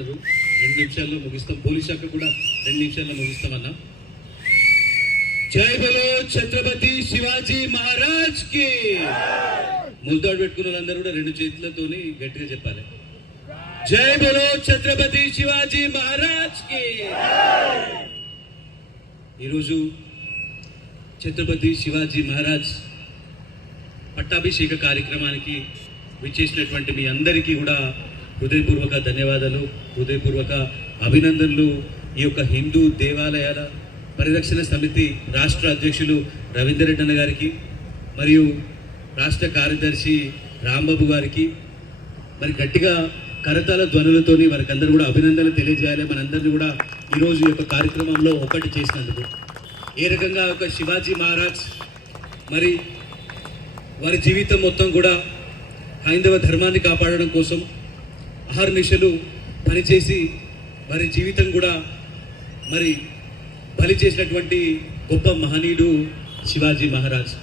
అన్నారు 2 నిమిషాల్లో ముగిస్తాం. పోలీస్ శాఖ కూడా 2 నిమిషాల్లో ముగిస్తామన్నా. జై బలో ఛత్రపతి శివాజీ మహారాజ్ కి. ముద్దాడు పెట్టుకున్న వాళ్ళందరూ కూడా 2 చేతులతోని గట్టిగా చెప్పాలి. జై బలో ఛత్రపతి శివాజీ మహారాజ్ కి. ఈరోజు ఛత్రపతి శివాజీ మహారాజ్ పట్టాభిషేక కార్యక్రమానికి విచ్చేసినటువంటి మీ అందరికీ కూడా హృదయపూర్వక ధన్యవాదాలు, హృదయపూర్వక అభినందనలు. ఈ యొక్క హిందూ దేవాలయాల పరిరక్షణ సమితి రాష్ట్ర అధ్యక్షులు రవీందర్ రెడ్డి అన్న గారికి మరియు రాష్ట్ర కార్యదర్శి రాంబాబు గారికి మరి గట్టిగా కరతాల ధ్వనులతోని వారికి అందరూ కూడా అభినందనలు తెలియజేయాలి. మనందరినీ కూడా ఈరోజు ఈ యొక్క కార్యక్రమంలో ఒకటి చేసినందుకు. ఏ రకంగా ఒక శివాజీ మహారాజ్ మరి వారి జీవితం మొత్తం కూడా హైందవ ధర్మాన్ని కాపాడడం కోసం అహర్నిశలు పనిచేసి వారి జీవితం కూడా మరి బలి చేసినటువంటి గొప్ప మహనీయుడు శివాజీ మహారాజ్.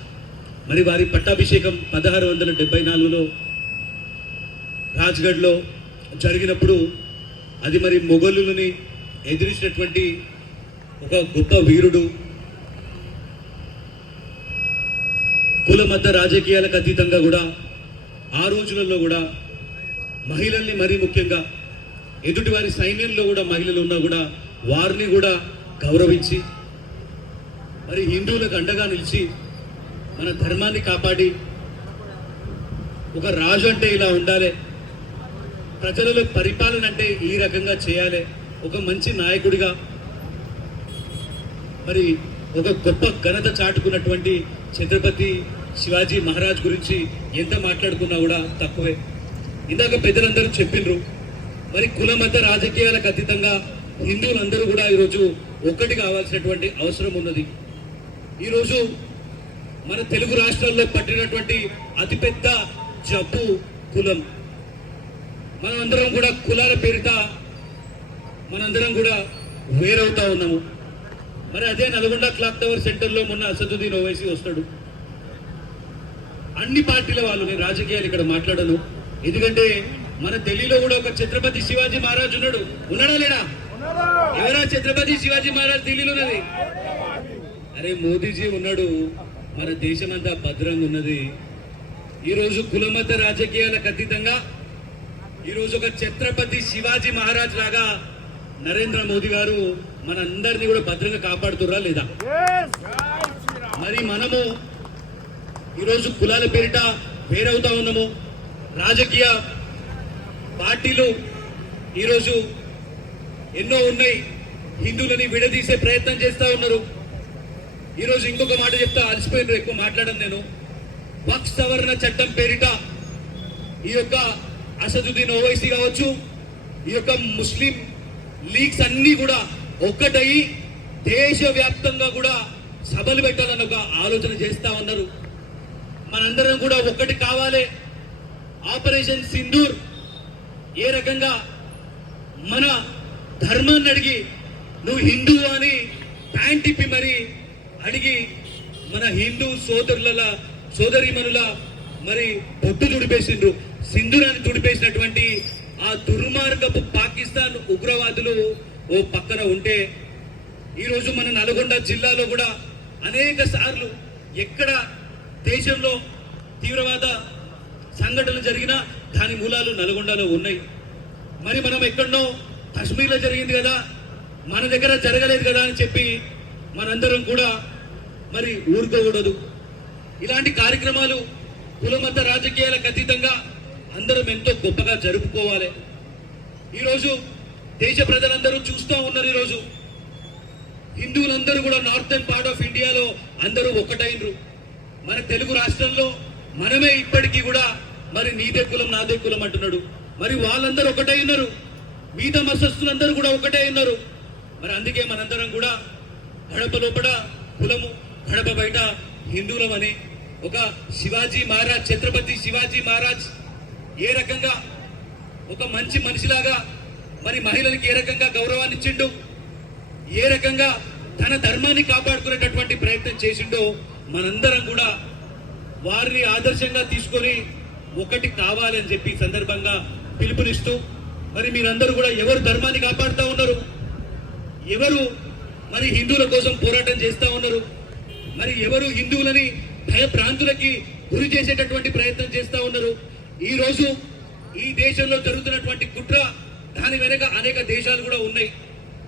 మరి వారి పట్టాభిషేకం 1674లో రాజ్గఢ్లో జరిగినప్పుడు అది మరి మొఘలులని ఎదిరించినటువంటి ఒక గొప్ప వీరుడు. కుల మత రాజకీయాలకు అతీతంగా కూడా ఆ రోజులలో కూడా మహిళల్ని మరీ ముఖ్యంగా ఎదుటి వారి సైన్యంలో కూడా మహిళలు ఉన్నా కూడా వారిని కూడా గౌరవించి మరి హిందువులకు అండగా నిలిచి మన ధర్మాన్ని కాపాడి ఒక రాజు అంటే ఇలా ఉండాలి, ప్రజలలో పరిపాలన అంటే ఈ రకంగా చేయాలి, ఒక మంచి నాయకుడిగా మరి ఒక గొప్ప ఘనత చాటుకున్నటువంటి ఛత్రపతి శివాజీ మహారాజ్ గురించి ఎంత మాట్లాడుకున్నా కూడా తక్కువే. ఇందాక పెద్దలందరూ చెప్పిండ్రు మరి కుల మత రాజకీయాలకు అతీతంగా హిందువులందరూ కూడా ఈరోజు ఒక్కటి కావాల్సినటువంటి అవసరం ఉన్నది. ఈరోజు మన తెలుగు రాష్ట్రాల్లో పట్టినటువంటి అతిపెద్ద జబ్బు కులం. మనం అందరం కూడా కులాల పేరిట మనందరం కూడా వేరవుతా ఉన్నాము. మరి అదే నల్గొండ క్లాక్ టవర్ సెంటర్లో మొన్న అసదుద్దీన్ ఓవైసీ వస్తాడు. అన్ని పార్టీల వాళ్ళు, నేను రాజకీయాలు ఇక్కడ మాట్లాడను, ఎందుకంటే మన ఢిల్లీలో కూడా ఒక ఛత్రపతి శివాజీ మహారాజ్ ఉన్నాడు. ఉన్నాడా లేడా? ఎవరా ఛత్రపతి శివాజీ మహారాజ్ ఢిల్లీలో ఉన్నది? అరే మోదీజీ ఉన్నాడు. మన దేశమంతా భద్రంగా ఉన్నది. ఈరోజు కులమత రాజకీయాలకు అతీతంగా ఈరోజు ఒక ఛత్రపతి శివాజీ మహారాజ్ లాగా నరేంద్ర మోదీ గారు మనందరినీ కూడా భద్రంగా కాపాడుతుర్రా లేదా? మరి మనము ఈరోజు కులాల పేరిట వేరవుతా ఉన్నాము. రాజకీయ పార్టీలు ఈరోజు ఎన్నో ఉన్నాయి, హిందువులని విడదీసే ప్రయత్నం చేస్తూ ఉన్నారు. ఈరోజు ఇంకొక మాట చెప్తా, అలసిపోయినారు, ఎక్కువ మాట్లాడను నేను. వక్ఫ్ సవరణ చట్టం పేరిట ఈ యొక్క అసదుద్దీన్ ఓవైసీ కావచ్చు, ఈ యొక్క ముస్లిం లీగ్స్ అన్ని కూడా ఒక్కటయి దేశవ్యాప్తంగా కూడా సభలు పెట్టాలని ఒక ఆలోచన చేస్తా ఉన్నారు. మనందరం కూడా ఒక్కటి కావాలి. ఆపరేషన్ సింధూర్ ఏ రకంగా మన ధర్మాన్ని అడిగి నువ్వు హిందూ అని ప్యాంట్ ఇప్పి మరి అడిగి మన హిందూ సోదరిమణుల మరి బొట్టు తుడిపేసిండ్రు, సింధూరాన్ని తుడిపేసినటువంటి ఆ దుర్మార్గపు పాకిస్తాన్ ఉగ్రవాదులు ఓ పక్కన ఉంటే ఈరోజు మన నల్గొండ జిల్లాలో కూడా అనేక సార్లు ఎక్కడ దేశంలో తీవ్రవాద సంఘటనలు జరిగినా దాని మూలాలు నల్గొండలో ఉన్నాయి. మరి మనం ఎక్కడనో కశ్మీర్లో జరిగింది కదా, మన దగ్గర జరగలేదు కదా అని చెప్పి మనందరం కూడా మరి ఊరుకోకూడదు. ఇలాంటి కార్యక్రమాలు కులమత రాజకీయాలకు అతీతంగా అందరం ఎంతో గొప్పగా జరుపుకోవాలి. ఈరోజు దేశ ప్రజలందరూ చూస్తూ ఉన్నారు. ఈరోజు హిందువులందరూ కూడా నార్థన్ పార్ట్ ఆఫ్ ఇండియాలో అందరూ ఒక్కటైనరు. మన తెలుగు రాష్ట్రంలో మనమే ఇప్పటికీ కూడా మరి నీదే కులం నాదే కులం అంటున్నాడు. మరి వాళ్ళందరూ ఒకటై ఉన్నారు, మిగతా మతస్థులందరూ కూడా ఒకటే ఉన్నారు. మరి అందుకే మనందరం కూడా గడప లోపల కులము, గడప బయట హిందువులమని ఒక శివాజీ మహారాజ్, ఛత్రపతి శివాజీ మహారాజ్ ఏ రకంగా ఒక మంచి మనిషిలాగా మరి మహిళలకి ఏ రకంగా గౌరవాన్ని ఇచ్చిండు, ఏ రకంగా తన ధర్మాన్ని కాపాడుకునేటటువంటి ప్రయత్నం చేసిండో మనందరం కూడా వారిని ఆదర్శంగా తీసుకొని ఒకటి కావాలని చెప్పి సందర్భంగా పిలుపునిస్తూ మరి మీరందరూ కూడా ఎవరు ధర్మాన్ని కాపాడుతా ఉన్నారు, ఎవరు మరి హిందువుల కోసం పోరాటం చేస్తా ఉన్నారు, మరి ఎవరు హిందువులని భయభ్రాంతులకి గురి చేసేటటువంటి ప్రయత్నం చేస్తా ఉన్నారు. ఈ రోజు ఈ దేశంలో జరుగుతున్నటువంటి కుట్ర, దాని వెనక అనేక దేశాలు కూడా ఉన్నాయి.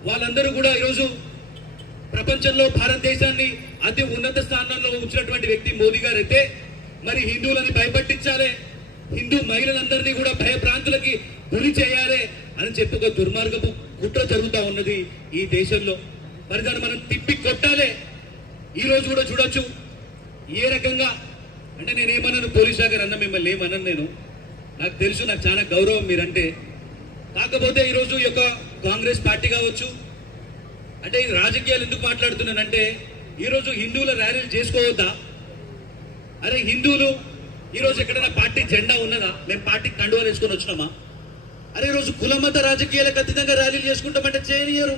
వాళ్ళందరూ కూడా ఈరోజు ప్రపంచంలో భారతదేశాన్ని అతి ఉన్నత స్థానంలో ఉంచినటువంటి వ్యక్తి మోదీ గారు అయితే మరి హిందువులని భయపట్టించాలి, హిందూ మహిళలందరినీ కూడా భయభ్రాంతులకి గురి చేయాలి అని చెప్పి ఒక దుర్మార్గపు కుట్ర జరుగుతూ ఉన్నది ఈ దేశంలో. మరి దాన్ని మనం తిప్పి కొట్టాలి. ఈ రోజు కూడా చూడొచ్చు ఏ రకంగా అంటే నేనేమన్నాను, పోలీస్ శాఖ అన్న మిమ్మల్ని ఏమన్నాను నేను, నాకు తెలుసు, నాకు చాలా గౌరవం మీరంటే. కాకపోతే ఈరోజు ఈ యొక్క కాంగ్రెస్ పార్టీ కావచ్చు, అంటే ఈ రాజకీయాలు ఎందుకు మాట్లాడుతున్నానంటే ఈరోజు హిందువుల ర్యాలీలు చేసుకోవద్దా? అరే హిందువులు ఈరోజు ఎక్కడైనా పార్టీ జెండా ఉన్నదా? మేము పార్టీకి కండువాలు వేసుకొని వచ్చినామా? అరే ఈరోజు కులమత రాజకీయాలకు ఖచ్చితంగా ర్యాలీలు చేసుకుంటామంటే చేయనియరు.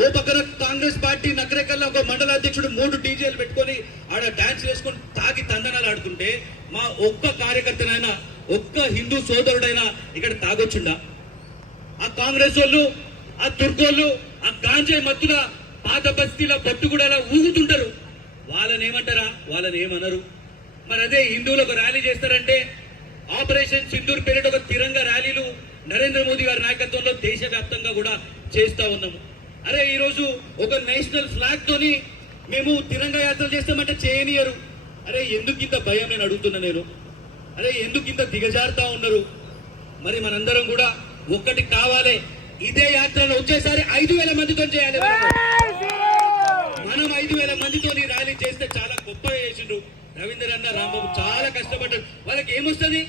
ఓ పక్కన కాంగ్రెస్ పార్టీ నగరేకల్లా ఒక మండల అధ్యక్షుడు 3 డీజేలు పెట్టుకొని ఆడ డాన్స్ వేసుకొని తాగి తందనాలు ఆడుతుంటే మా ఒక్క కార్యకర్తనైనా, ఒక్క హిందూ సోదరుడైనా ఇక్కడ తాగొచ్చుండా? ఆ కాంగ్రెస్ వాళ్ళు, ఆ తుర్కోళ్ళు, ఆ గాంజాయి మత్తుల పాత బస్తీల పట్టుకుడలా ఊగుతుంటారు. వాళ్ళని ఏమంటారా? వాళ్ళని ఏమనరు. మరి అదే హిందువులకు ర్యాలీ చేస్తారంటే ఆపరేషన్ సింధూర్ పేరిట ఒక తిరంగా ర్యాలీలు నరేంద్ర మోదీ గారి నాయకత్వంలో దేశవ్యాప్తంగా కూడా చేస్తా ఉన్నాము. అరే ఈరోజు ఒక నేషనల్ ఫ్లాగ్ తోని మేము తిరంగా యాత్రలు చేస్తామంటే చేయనియరు. అరే ఎందుకు ఇంత భయం నేను అడుగుతున్నా నేను. అరే ఎందుకు ఇంత దిగజారుతా ఉన్నారు? మరి మనందరం కూడా ఒక్కటి కావాలి, ఇదే యాత్రను వచ్చేసారి 5,000 మందితో చేయాలి. మనం 5,000 మందితో ర్యాలీ చేస్తే చాలా గొప్పగా చేసిండ్రు రవీందర్ అన్న, రాంబాబు చాలా కష్టపడ్డారు. వాళ్ళకి ఏమొస్తుంది?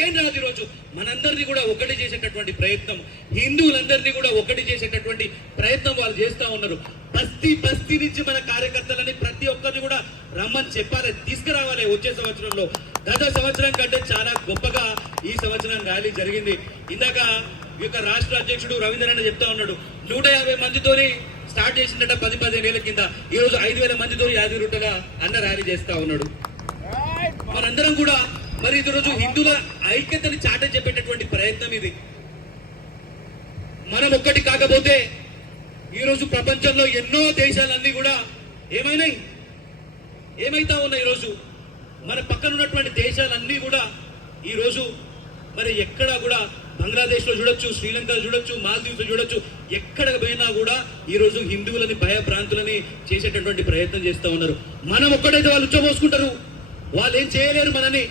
ఏం రాదు. ఈరోజు మనందరినీ కూడా ఒకటి చేసేటటువంటి ప్రయత్నం, హిందువులందరినీ కూడా ఒకటి చేసేటటువంటి ప్రయత్నం వాళ్ళు చేస్తా ఉన్నారు. బస్తీ నుంచి మన కార్యకర్తలని ప్రతి ఒక్కరిని కూడా రమ్మని చెప్పాలి, తీసుకురావాలి. వచ్చే సంవత్సరంలో గత సంవత్సరం కంటే చాలా గొప్పగా ఈ సంవత్సరం ర్యాలీ జరిగింది. ఇందాక ఈ యొక్క రాష్ట్ర అధ్యక్షుడు రవీంద్ర అన్న చెప్తా ఉన్నాడు, 150 మందితోని స్టార్ట్ చేసిందట 10-15 ఏళ్ల కింద. ఈ రోజు 5,000 మందితో యాదగిరిగుట్టగా అన్న ర్యాలీ చేస్తా ఉన్నాడు. మనందరం కూడా మరి ఈ రోజు హిందువుల ఐక్యతని చాట చెప్పేటటువంటి ప్రయత్నం ఇది. మనం ఒక్కటి కాకపోతే ఈ రోజు ప్రపంచంలో ఎన్నో దేశాలన్నీ కూడా ఏమైతా ఉన్నాయి. ఈరోజు మన పక్కన ఉన్నటువంటి దేశాలన్నీ కూడా ఈ రోజు మరి ఎక్కడ కూడా బంగ్లాదేశ్ లో చూడొచ్చు, శ్రీలంకలో చూడొచ్చు, మాల్దీవ్స్ లో చూడొచ్చు, ఎక్కడ పోయినా కూడా ఈ రోజు హిందువులని భయభ్రాంతులని చేసేటటువంటి ప్రయత్నం చేస్తా ఉన్నారు. మనం ఒక్కడైతే వాళ్ళు ఉచ్చబోసుకుంటారు, వాళ్ళు ఏం చేయలేరు మనని.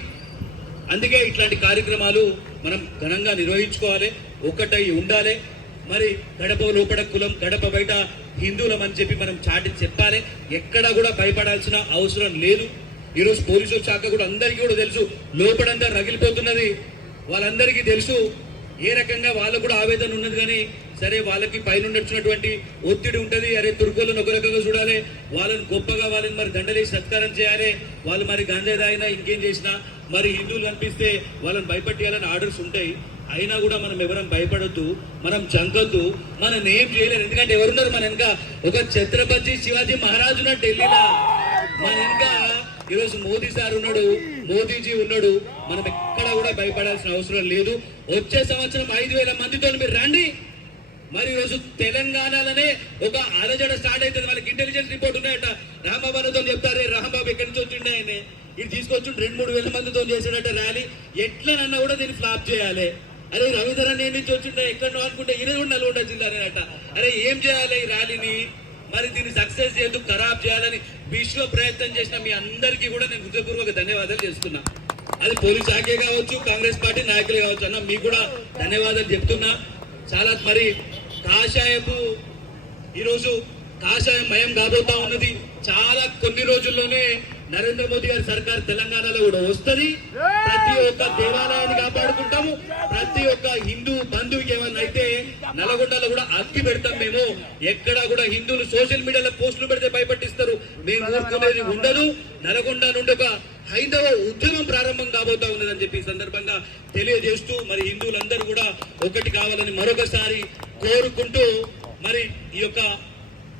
అందుకే ఇట్లాంటి కార్యక్రమాలు మనం ఘనంగా నిర్వహించుకోవాలి, ఒక్కటై ఉండాలి. మరి గడప లోపల కులం, గడప బయట హిందువులం అని చెప్పి మనం చాటి చెప్పాలి. ఎక్కడా కూడా భయపడాల్సిన అవసరం లేదు. ఈరోజు పోలీసుల శాఖ కూడా అందరికీ కూడా తెలుసు, లోపడంతా రగిలిపోతున్నది. వాళ్ళందరికీ తెలుసు ఏ రకంగా వాళ్ళకు కూడా ఆవేదన ఉన్నది. కానీ సరే వాళ్ళకి పైన వచ్చినటువంటి ఒత్తిడి ఉంటది. అరే తుర్కోలను ఒక రకంగా చూడాలి, వాళ్ళని గొప్పగా వాళ్ళని మరి దండలేసి సత్కారం చేయాలి. వాళ్ళు మరి గంజాయి తాగినా ఇంకేం చేసినా మరి హిందువులు కనిపిస్తే వాళ్ళని భయపట్టేయాలని ఆర్డర్స్ ఉంటాయి. అయినా కూడా మనం ఎవరం భయపడొద్దు, మనం జంకొద్దు, మనం ఏం చేయలేదు. ఎందుకంటే ఎవరున్నారు మన వెనక? ఒక ఛత్రపతి శివాజీ మహారాజు ఉన్న ఢిల్లీలో మన వెనక ఈరోజు మోదీ సార్ ఉన్నాడు, మోదీజీ ఉన్నాడు. మనం ఎక్కడ కూడా భయపడాల్సిన అవసరం లేదు. వచ్చే సంవత్సరం 5,000 మందితో మీరు రండి. మరి ఈరోజు తెలంగాణలోనే ఒక అలజడ స్టార్ట్ అవుతుంది. వాళ్ళకి ఇంటెలిజెన్స్ రిపోర్ట్ ఉన్నాయట. రాంబాబుతో చెప్తారు, రాంబాబు ఎక్కడి నుంచి వచ్చిండే ఆయన, ఇది తీసుకొచ్చి 2-3 వేల మందితో చేసాడట ర్యాలీ. ఎట్లనన్నా కూడా దీన్ని ఫ్లాప్ చేయాలి. అరే రవీంద్రన్ ఏ నుంచి వచ్చిండే ఎక్కడో అనుకుంటే ఈయన కూడా నల్గొండ జిల్లానేట. అరే ఏం చేయాలి ఈ ర్యాలీని, మరి దీన్ని సక్సెస్ చేందుకు ఖరాబ్ చేయాలని విశ్వ ప్రయత్నం చేసిన మీ అందరికీ కూడా నేను హృదయపూర్వక ధన్యవాదాలు చేస్తున్నా. అది పోలీస్ శాఖే కావచ్చు, కాంగ్రెస్ పార్టీ నాయకులే కావచ్చు అన్న, మీకు కూడా ధన్యవాదాలు చెప్తున్నా. చాలా మరి కాషాయపు ఈరోజు కాషాయం మయం కాబోతా ఉన్నది. చాలా కొన్ని రోజుల్లోనే నరేంద్ర మోదీ గారి సర్కార్ తెలంగాణలో కూడా వస్తుంది. ప్రతి ఒక్క దేవాలయాన్ని కాపాడుకుంటాము. ప్రతి ఒక్క హిందూ బంధువుకి ఏమన్నా అయితే నల్గొండలో కూడా అగ్గి పెడతాం. మేము ఎక్కడ కూడా హిందువులు సోషల్ మీడియాలో పోస్టులు పెడితే భయపట్టిస్తారు, మేము ఊరుకునేది ఉండదు. నల్గొండ నుండి ఒక హైందవ ఉద్యమం ప్రారంభం కాబోతా ఉన్నదని చెప్పి ఈ సందర్భంగా తెలియజేస్తూ మరి హిందువులందరూ కూడా ఒకటి కావాలని మరొకసారి కోరుకుంటూ మరి ఈ యొక్క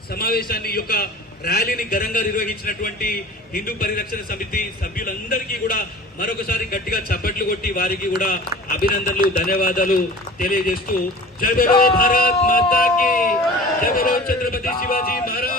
సమావేశాన్ని, ఈ యొక్క ర్యాలీని ఘనంగా నిర్వహించినటువంటి హిందూ పరిరక్షణ సమితి సభ్యులందరికీ కూడా మరొకసారి గట్టిగా చప్పట్లు కొట్టి వారికి కూడా అభినందనలు ధన్యవాదాలు తెలియజేస్తూ జై బలో భారత్ మాతా కీ, జై బలో ఛత్రపతి శివాజీ మహారాజ్